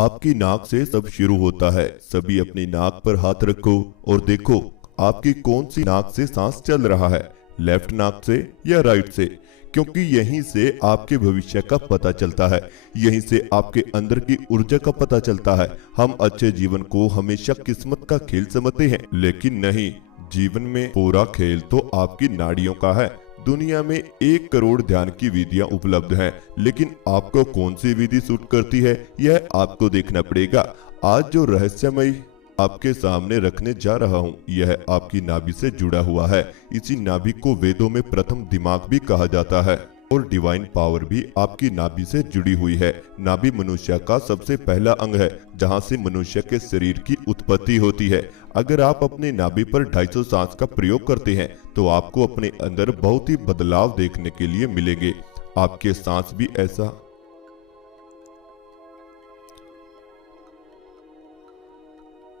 आपकी नाक से सब शुरू होता है। सभी अपनी नाक पर हाथ रखो और देखो आपकी कौन सी नाक से सांस चल रहा है, लेफ्ट नाक से या राइट से, क्योंकि यहीं से आपके भविष्य का पता चलता है, यहीं से आपके अंदर की ऊर्जा का पता चलता है। हम अच्छे जीवन को हमेशा किस्मत का खेल समझते हैं, लेकिन नहीं, जीवन में पूरा खेल तो आपकी नाड़ियों का है। दुनिया में 1 करोड़ ध्यान की विधियां उपलब्ध हैं, लेकिन आपको कौन सी विधि सूट करती है यह आपको देखना पड़ेगा। आज जो रहस्यमय आपके सामने रखने जा रहा हूं, यह आपकी नाभि से जुड़ा हुआ है। इसी नाभि को वेदों में प्रथम दिमाग भी कहा जाता है और डिवाइन पावर भी आपकी नाभि से जुड़ी हुई है। नाभि मनुष्य का सबसे पहला अंग है, जहां से मनुष्य के शरीर की उत्पत्ति होती है। अगर आप अपने नाभि पर 250 सांस का प्रयोग करते हैं तो आपको अपने अंदर बहुत ही बदलाव देखने के लिए मिलेंगे। आपके सांस भी ऐसा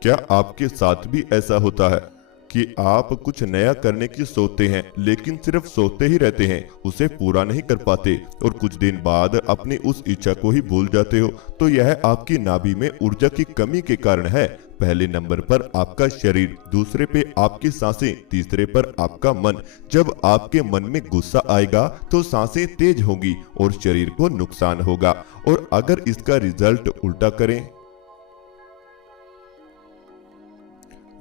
क्या आपके साथ भी ऐसा होता है कि आप कुछ नया करने की सोचते हैं, लेकिन सिर्फ सोचते ही रहते हैं, उसे पूरा नहीं कर पाते और कुछ दिन बाद अपनी उस इच्छा को ही भूल जाते हो? तो यह आपकी नाभि में ऊर्जा की कमी के कारण है। पहले नंबर पर आपका शरीर, दूसरे पे आपकी सांसें, तीसरे पर आपका मन। जब आपके मन में गुस्सा आएगा तो सांसें तेज होंगी और शरीर को नुकसान होगा। और अगर इसका रिजल्ट उल्टा करें,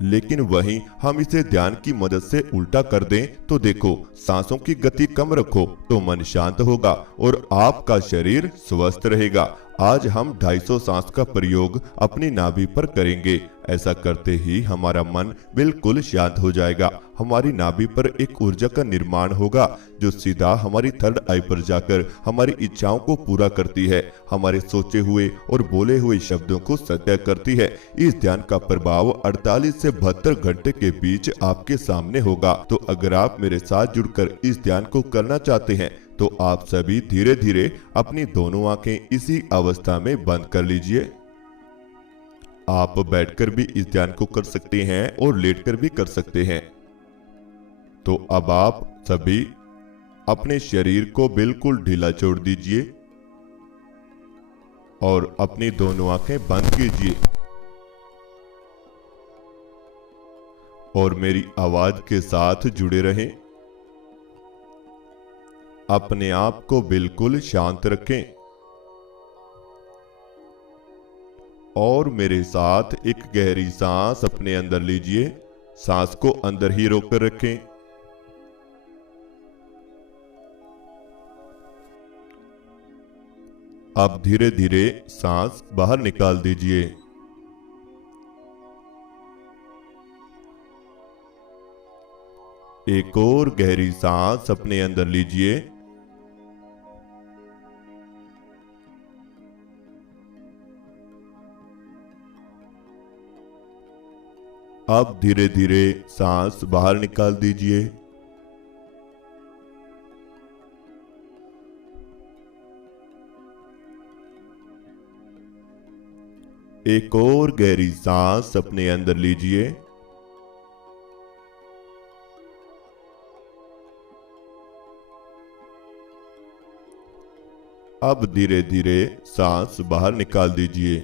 लेकिन वहीं हम इसे ध्यान की मदद से उल्टा कर दें तो देखो, सांसों की गति कम रखो तो मन शांत होगा और आपका शरीर स्वस्थ रहेगा। आज हम 250 सांस का प्रयोग अपनी नाभि पर करेंगे। ऐसा करते ही हमारा मन बिल्कुल शांत हो जाएगा। हमारी नाभि पर एक ऊर्जा का निर्माण होगा जो सीधा हमारी थर्ड आई पर जाकर हमारी इच्छाओं को पूरा करती है, हमारे सोचे हुए और बोले हुए शब्दों को सत्य करती है। इस ध्यान का प्रभाव 48 से 72 घंटे के बीच आपके सामने होगा। तो अगर आप मेरे साथ जुड़कर इस ध्यान को करना चाहते हैं तो आप सभी धीरे धीरे अपनी दोनों आंखें इसी अवस्था में बंद कर लीजिए। आप बैठकर भी इस ध्यान को कर सकते हैं और लेटकर भी कर सकते हैं। तो अब आप सभी अपने शरीर को बिल्कुल ढीला छोड़ दीजिए और अपनी दोनों आंखें बंद कीजिए और मेरी आवाज के साथ जुड़े रहें। अपने आप को बिल्कुल शांत रखें और मेरे साथ एक गहरी सांस अपने अंदर लीजिए। सांस को अंदर ही रोककर रखें। अब धीरे धीरे सांस बाहर निकाल दीजिए। एक और गहरी सांस अपने अंदर लीजिए। अब धीरे धीरे सांस बाहर निकाल दीजिए। एक और गहरी सांस अपने अंदर लीजिए। अब धीरे धीरे सांस बाहर निकाल दीजिए।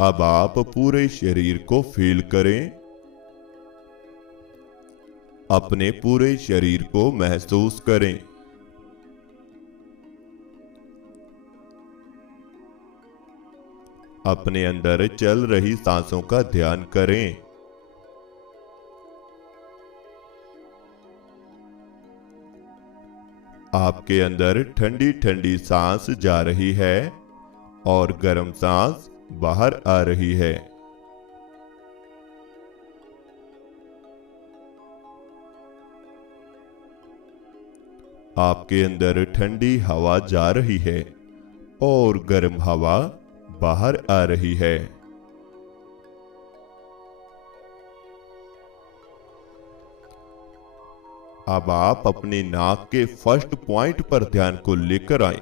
अब आप पूरे शरीर को फील करें। अपने पूरे शरीर को महसूस करें। अपने अंदर चल रही सांसों का ध्यान करें। आपके अंदर ठंडी ठंडी सांस जा रही है और गर्म सांस बाहर आ रही है। आपके अंदर ठंडी हवा जा रही है और गर्म हवा बाहर आ रही है। अब आप अपनी नाक के फर्स्ट पॉइंट पर ध्यान को लेकर आए,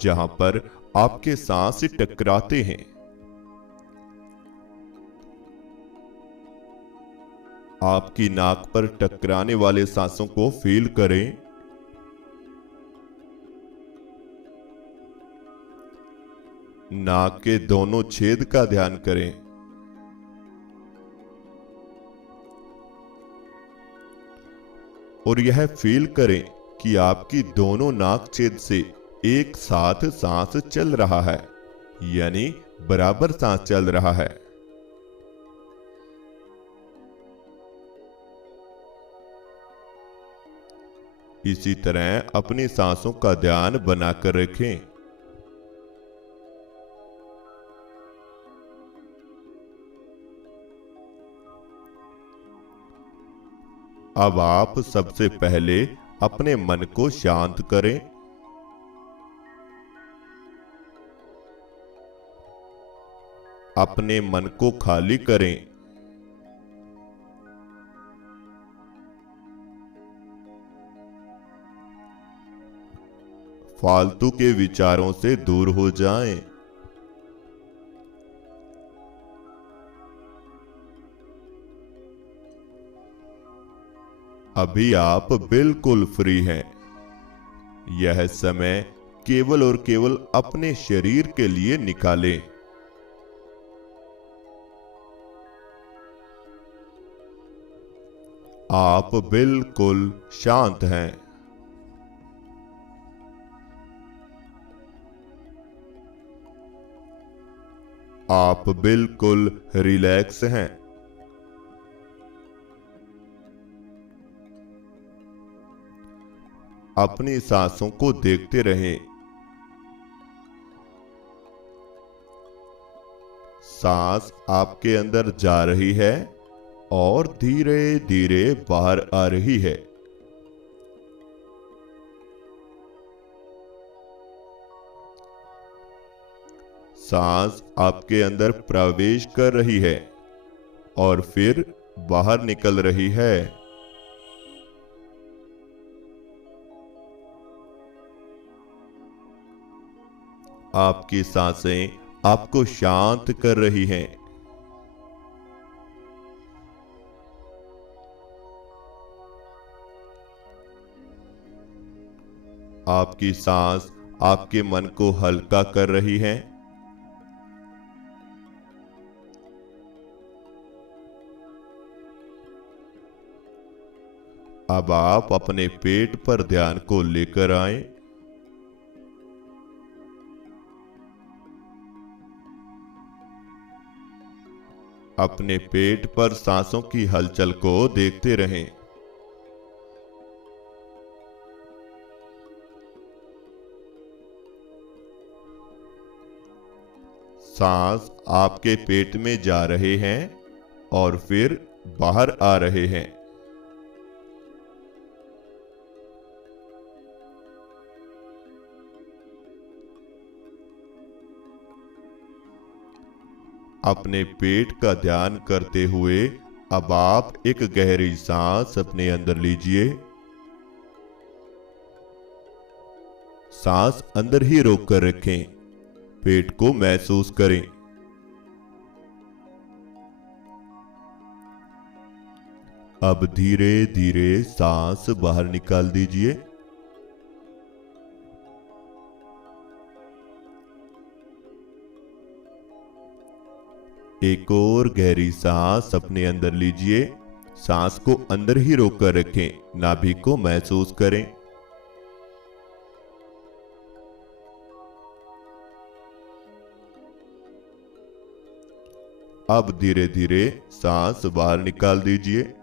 जहां पर आपके सांस टकराते हैं। आपकी नाक पर टकराने वाले सांसों को फील करें नाक के दोनों छेद का ध्यान करें। और यह फील करें कि आपकी दोनों नाक छेद से एक साथ सांस चल रहा है, यानी बराबर सांस चल रहा है। इसी तरह अपनी सांसों का ध्यान बनाकर रखें। अब आप सबसे पहले अपने मन को शांत करें। अपने मन को खाली करें। फालतू के विचारों से दूर हो जाएं। अभी आप बिल्कुल फ्री हैं। यह समय केवल और केवल अपने शरीर के लिए निकालें। आप बिल्कुल शांत हैं। आप बिल्कुल रिलैक्स हैं। अपनी सांसों को देखते रहें। सांस आपके अंदर जा रही है और धीरे धीरे बाहर आ रही है। सांस आपके अंदर प्रवेश कर रही है और फिर बाहर निकल रही है। आपकी सांसें आपको शांत कर रही हैं। आपकी सांस आपके मन को हल्का कर रही है। अब आप अपने पेट पर ध्यान को लेकर आएं। अपने पेट पर सांसों की हलचल को देखते रहें। सांस आपके पेट में जा रहे हैं और फिर बाहर आ रहे हैं। अपने पेट का ध्यान करते हुए अब आप एक गहरी सांस अपने अंदर लीजिए। सांस अंदर ही रोक कर रखें। पेट को महसूस करें। अब धीरे धीरे सांस बाहर निकाल दीजिए। एक और गहरी सांस अपने अंदर लीजिए। सांस को अंदर ही रोक कर रखें। नाभि को महसूस करें। अब धीरे धीरे सांस बाहर निकाल दीजिए।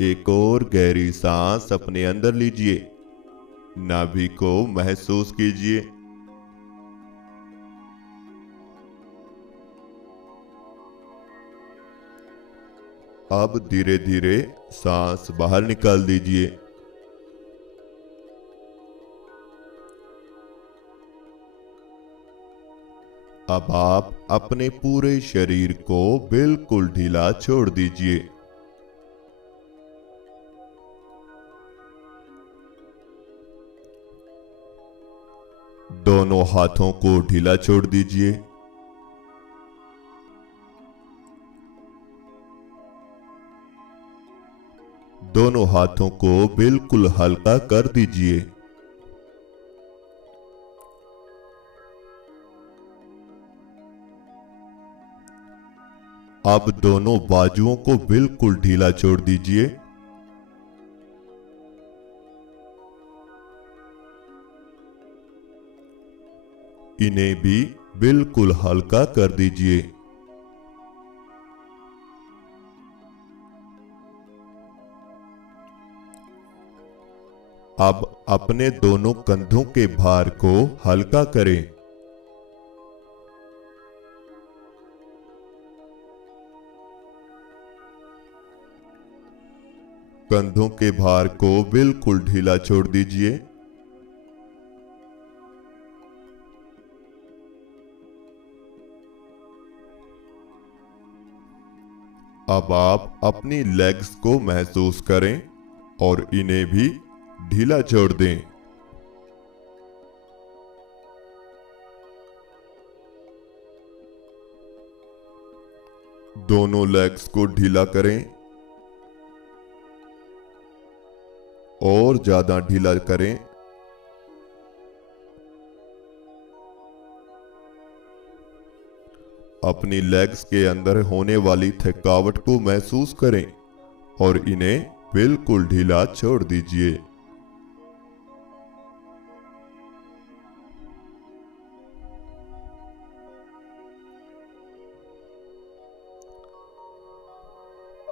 एक और गहरी सांस अपने अंदर लीजिए। नाभि को महसूस कीजिए। अब धीरे धीरे सांस बाहर निकाल दीजिए। अब आप अपने पूरे शरीर को बिल्कुल ढीला छोड़ दीजिए। दोनों हाथों को ढीला छोड़ दीजिए। दोनों हाथों को बिल्कुल हल्का कर दीजिए। अब दोनों बाजुओं को बिल्कुल ढीला छोड़ दीजिए। इन्हें भी बिल्कुल हल्का कर दीजिए। अब अपने दोनों कंधों के भार को हल्का करें। कंधों के भार को बिल्कुल ढीला छोड़ दीजिए। अब आप अपनी लेग्स को महसूस करें और इन्हें भी ढीला छोड़ दें। दोनों लेग्स को ढीला करें और ज्यादा ढीला करें। अपनी लेग्स के अंदर होने वाली थकावट को महसूस करें और इन्हें बिल्कुल ढीला छोड़ दीजिए।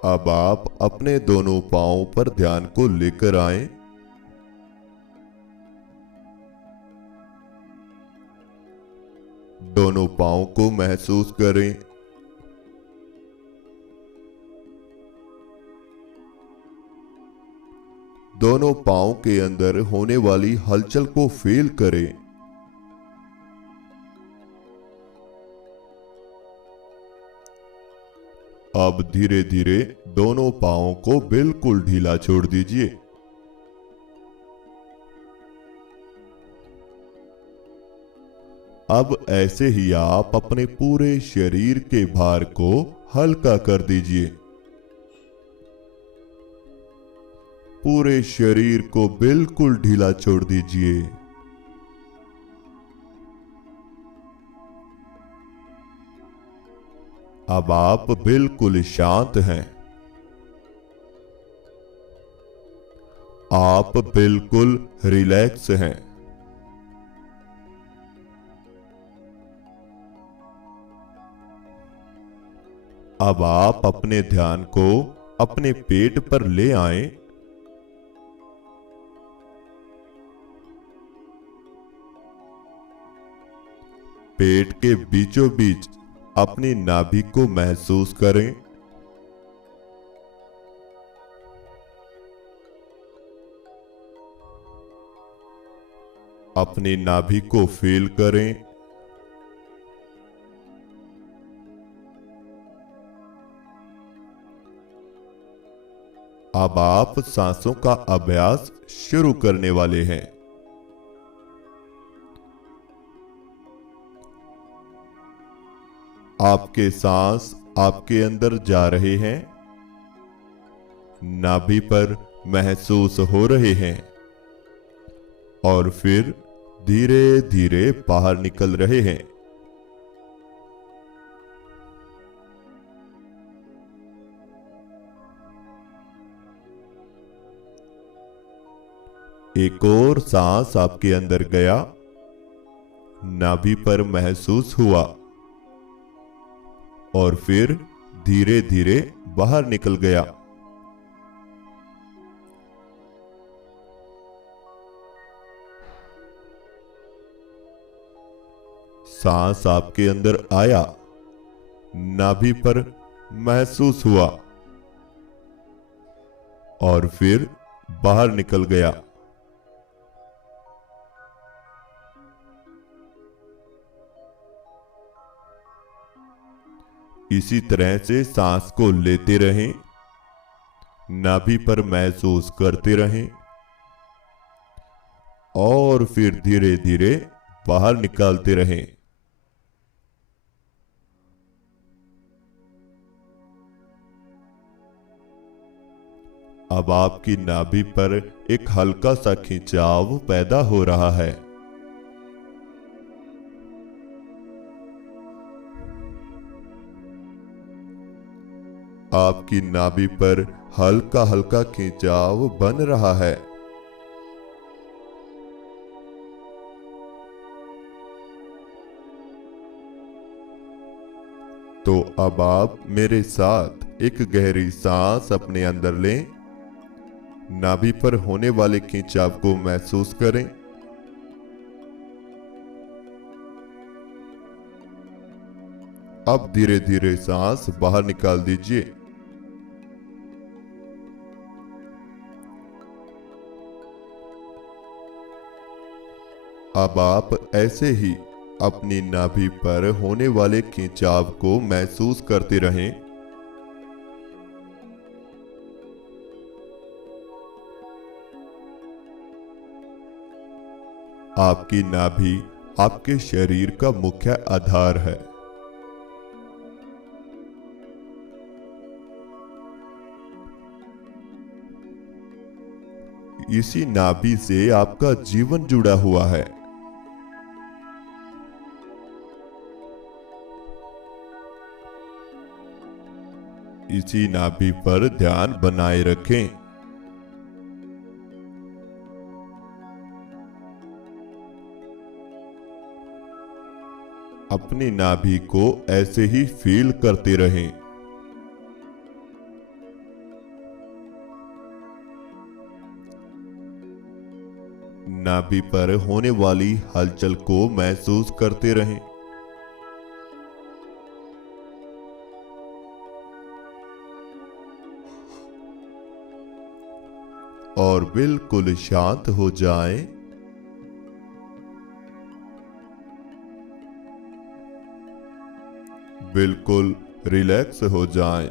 अब आप अपने दोनों पांवों पर ध्यान को लेकर आएं। दोनों पांवों को महसूस करें। दोनों पांवों के अंदर होने वाली हलचल को फील करें। अब धीरे धीरे दोनों पांवों को बिल्कुल ढीला छोड़ दीजिए। अब ऐसे ही आप अपने पूरे शरीर के भार को हल्का कर दीजिए। पूरे शरीर को बिल्कुल ढीला छोड़ दीजिए। अब आप बिल्कुल शांत हैं। आप बिल्कुल रिलैक्स हैं। अब आप अपने ध्यान को अपने पेट पर ले आएं। पेट के बीचों बीच अपनी नाभि को महसूस करें। अपनी नाभि को फील करें। अब आप सांसों का अभ्यास शुरू करने वाले हैं। आपके सांस आपके अंदर जा रहे हैं, नाभि पर महसूस हो रहे हैं और फिर धीरे धीरे बाहर निकल रहे हैं। एक और सांस आपके अंदर गया, नाभि पर महसूस हुआ और फिर धीरे धीरे बाहर निकल गया। सांस आपके अंदर आया, नाभि पर महसूस हुआ और फिर बाहर निकल गया। इसी तरह से सांस को लेते रहें, नाभि पर महसूस करते रहें और फिर धीरे धीरे बाहर निकालते रहें। अब आपकी नाभि पर एक हल्का सा खिंचाव पैदा हो रहा है। आपकी नाभि पर हल्का हल्का खिंचाव बन रहा है। तो अब आप मेरे साथ एक गहरी सांस अपने अंदर लें। नाभि पर होने वाले खिंचाव को महसूस करें। अब धीरे धीरे सांस बाहर निकाल दीजिए। अब आप ऐसे ही अपनी नाभि पर होने वाले खिंचाव को महसूस करते रहें। आपकी नाभि आपके शरीर का मुख्य आधार है। इसी नाभि से आपका जीवन जुड़ा हुआ है। इसी नाभि पर ध्यान बनाए रखें। अपनी नाभि को ऐसे ही फील करते रहें। नाभि पर होने वाली हलचल को महसूस करते रहें। और बिल्कुल शांत हो जाएं। बिल्कुल रिलैक्स हो जाएं।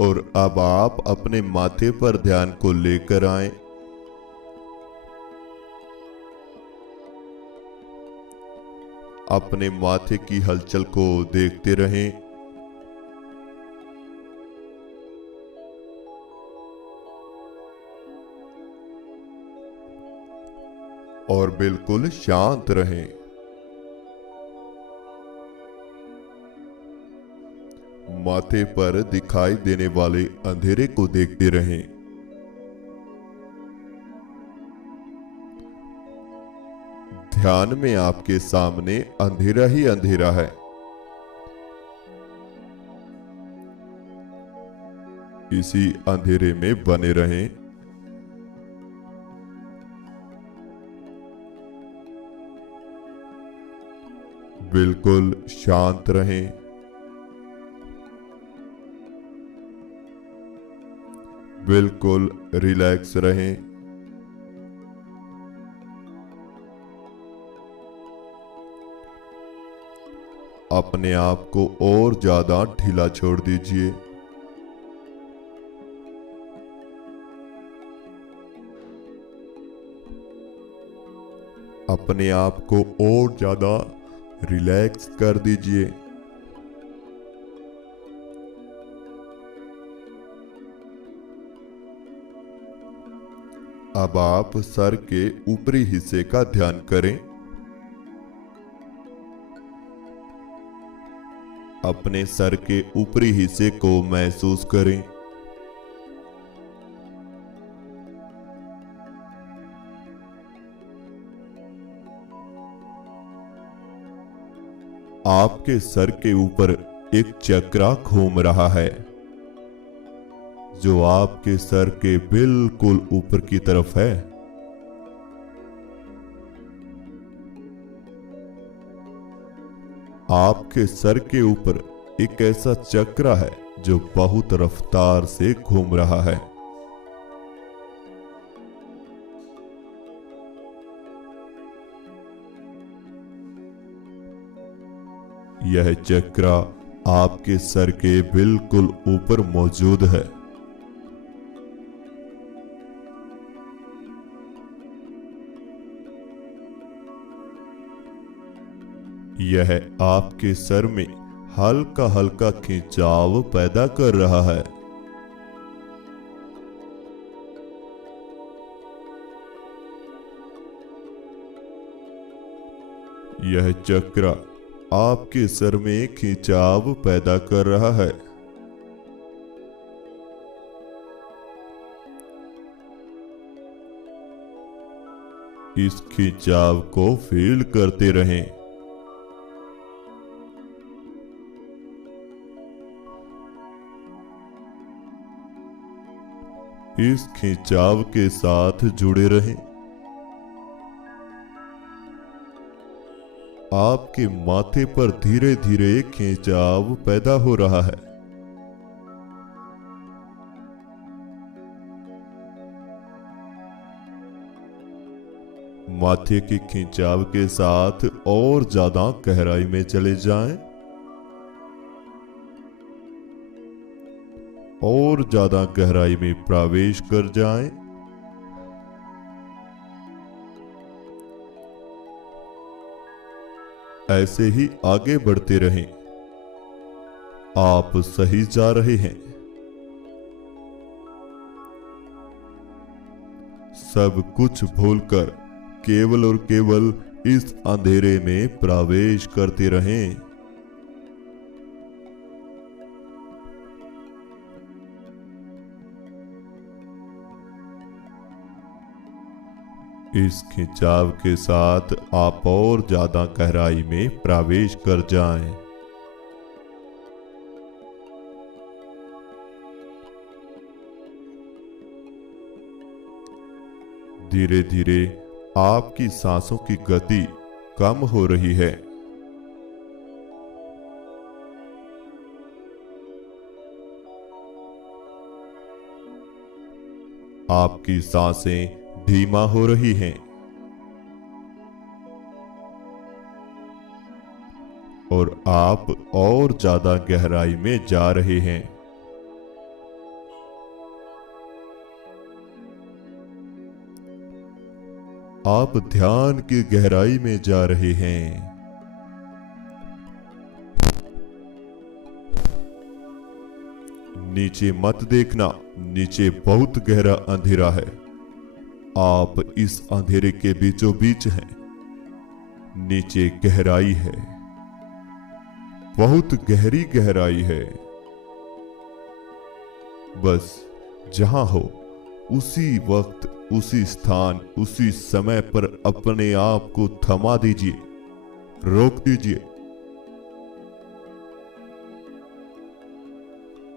और अब आप अपने माथे पर ध्यान को लेकर आएं। अपने माथे की हलचल को देखते रहें। और बिल्कुल शांत रहें। माथे पर दिखाई देने वाले अंधेरे को देखते रहें। ध्यान में आपके सामने अंधेरा ही अंधेरा है। इसी अंधेरे में बने रहें। बिल्कुल शांत रहें। बिल्कुल रिलैक्स रहें। अपने आप को और ज्यादा ढीला छोड़ दीजिए। अपने आप को और ज्यादा रिलैक्स कर दीजिए। अब आप सर के ऊपरी हिस्से का ध्यान करें। अपने सर के ऊपरी हिस्से को महसूस करें। आपके सर के ऊपर एक चक्रा घूम रहा है जो आपके सर के बिल्कुल ऊपर की तरफ है। आपके सर के ऊपर एक ऐसा चक्र है जो बहुत रफ्तार से घूम रहा है। यह चक्र आपके सर के बिल्कुल ऊपर मौजूद है। यह आपके सर में हल्का हल्का खिंचाव पैदा कर रहा है। यह चक्र आपके सर में खिंचाव पैदा कर रहा है। इस खिंचाव को फील करते रहें। इस खिंचाव के साथ जुड़े रहें। आपके माथे पर धीरे धीरे खिंचाव पैदा हो रहा है। माथे के खिंचाव के साथ और ज्यादा गहराई में चले जाएं और ज्यादा गहराई में प्रवेश कर जाएं। ऐसे ही आगे बढ़ते रहें। आप सही जा रहे हैं। सब कुछ भूलकर केवल और केवल इस अंधेरे में प्रवेश करते रहें। इस खिंचाव के साथ आप और ज्यादा गहराई में प्रवेश कर जाएं। धीरे धीरे आपकी सांसों की गति कम हो रही है। आपकी सांसें धीमा हो रही हैं और आप और ज्यादा गहराई में जा रहे हैं। आप ध्यान की गहराई में जा रहे हैं। नीचे मत देखना, नीचे बहुत गहरा अंधेरा है। आप इस अंधेरे के बीचों बीच हैं। नीचे गहराई है, बहुत गहरी गहराई है। बस जहां हो उसी वक्त, उसी स्थान, उसी समय पर अपने आप को थमा दीजिए, रोक दीजिए।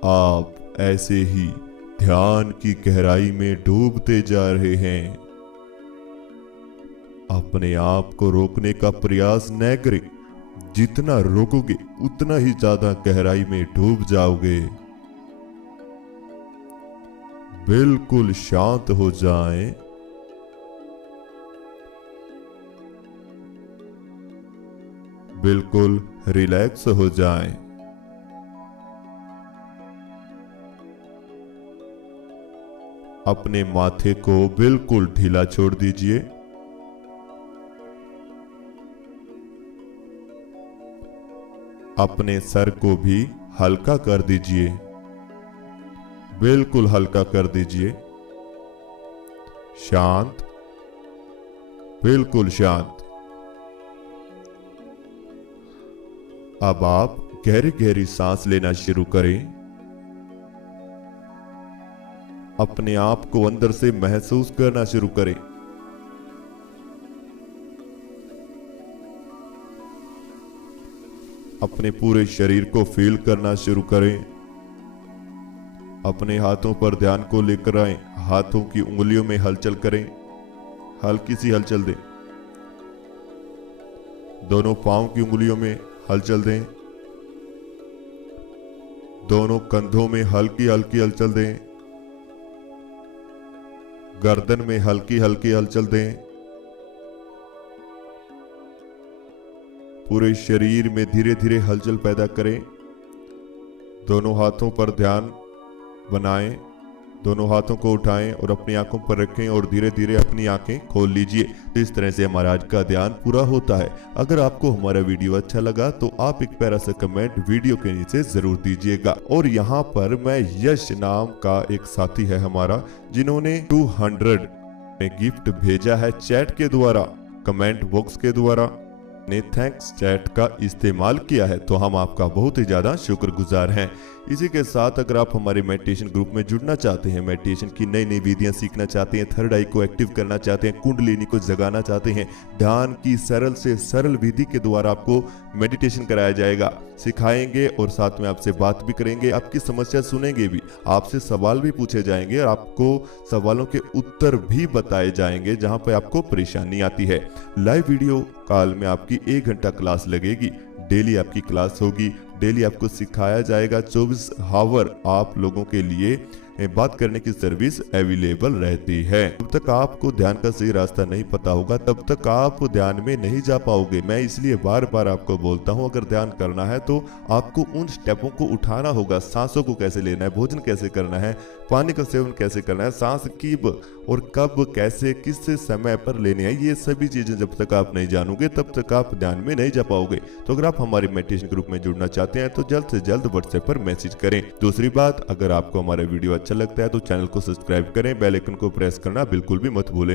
आप ऐसे ही ध्यान की गहराई में डूबते जा रहे हैं। अपने आप को रोकने का प्रयास न करें। जितना रोकोगे उतना ही ज्यादा गहराई में डूब जाओगे। बिल्कुल शांत हो जाएं। बिल्कुल रिलैक्स हो जाएं। अपने माथे को बिल्कुल ढीला छोड़ दीजिए। अपने सर को भी हल्का कर दीजिए, बिल्कुल हल्का कर दीजिए। शांत, बिल्कुल शांत। अब आप गहरी गहरी सांस लेना शुरू करें। अपने आप को अंदर से महसूस करना शुरू करें। अपने पूरे शरीर को फील करना शुरू करें। अपने हाथों पर ध्यान को लेकर आए। हाथों की उंगलियों में हलचल करें, हल्की सी हलचल दें। दोनों पांव की उंगलियों में हलचल दें। दोनों कंधों में हल्की हल्की हलचल दें। गर्दन में हल्की हल्की हलचल दें। पूरे शरीर में धीरे धीरे हलचल पैदा करें। दोनों हाथों पर ध्यान बनाएं। दोनों हाथों को उठाएं और अपनी आंखों पर रखें और धीरे धीरे अपनी आंखें खोल लीजिए। तो इस तरह से हमारा आज का ध्यान पूरा होता है। अगर आपको हमारा वीडियो अच्छा लगा तो आप एक प्यारा सा कमेंट वीडियो के नीचे जरूर दीजिएगा। और यहाँ पर मैं यश नाम का एक साथी है हमारा, जिन्होंने 200 में गिफ्ट भेजा है चैट के द्वारा, कमेंट बॉक्स के द्वारा ने थैंक्स चैट का इस्तेमाल किया है, तो हम आपका बहुत ही ज़्यादा शुक्रगुजार हैं। इसी के साथ अगर आप हमारे मेडिटेशन ग्रुप में जुड़ना चाहते हैं, मेडिटेशन की नई नई विधियां सीखना चाहते हैं, थर्ड आई को एक्टिव करना चाहते हैं, कुंडलिनी को जगाना चाहते हैं, ध्यान की सरल से सरल विधि के द्वारा आपको मेडिटेशन कराया जाएगा, सिखाएंगे और साथ में आपसे बात भी करेंगे, आपकी समस्या सुनेंगे भी, आपसे सवाल भी पूछे जाएंगे और आपको सवालों के उत्तर भी बताए जाएंगे जहां पर आपको परेशानी आती है। लाइव वीडियो कॉल में आपकी 1 घंटा क्लास लगेगी, डेली आपकी क्लास होगी, डेली आपको सिखाया जाएगा, 24 आवर आप लोगों के लिए बात करने की सर्विस अवेलेबल रहती है। जब तक आपको ध्यान का सही रास्ता नहीं पता होगा तब तक आप ध्यान में नहीं जा पाओगे। मैं इसलिए बार बार आपको बोलता हूं, अगर ध्यान करना है तो आपको उन स्टेपों को उठाना होगा। सांसों को कैसे लेना है, भोजन कैसे करना है, पानी का सेवन कैसे करना है, सांस कब और कब कैसे किस समय पर लेनी है, ये सभी चीजें जब तक आप नहीं जानोगे तब तक आप ध्यान में नहीं जा पाओगे। तो अगर आप हमारे मेडिटेशन ग्रुप में जुड़ना चाहते हैं तो जल्द से जल्द व्हाट्सएप पर मैसेज करें। दूसरी बात, अगर आपको हमारा वीडियो अच्छा लगता है तो चैनल को सब्सक्राइब करें, बेल आइकन को प्रेस करना बिल्कुल भी मत भूलें।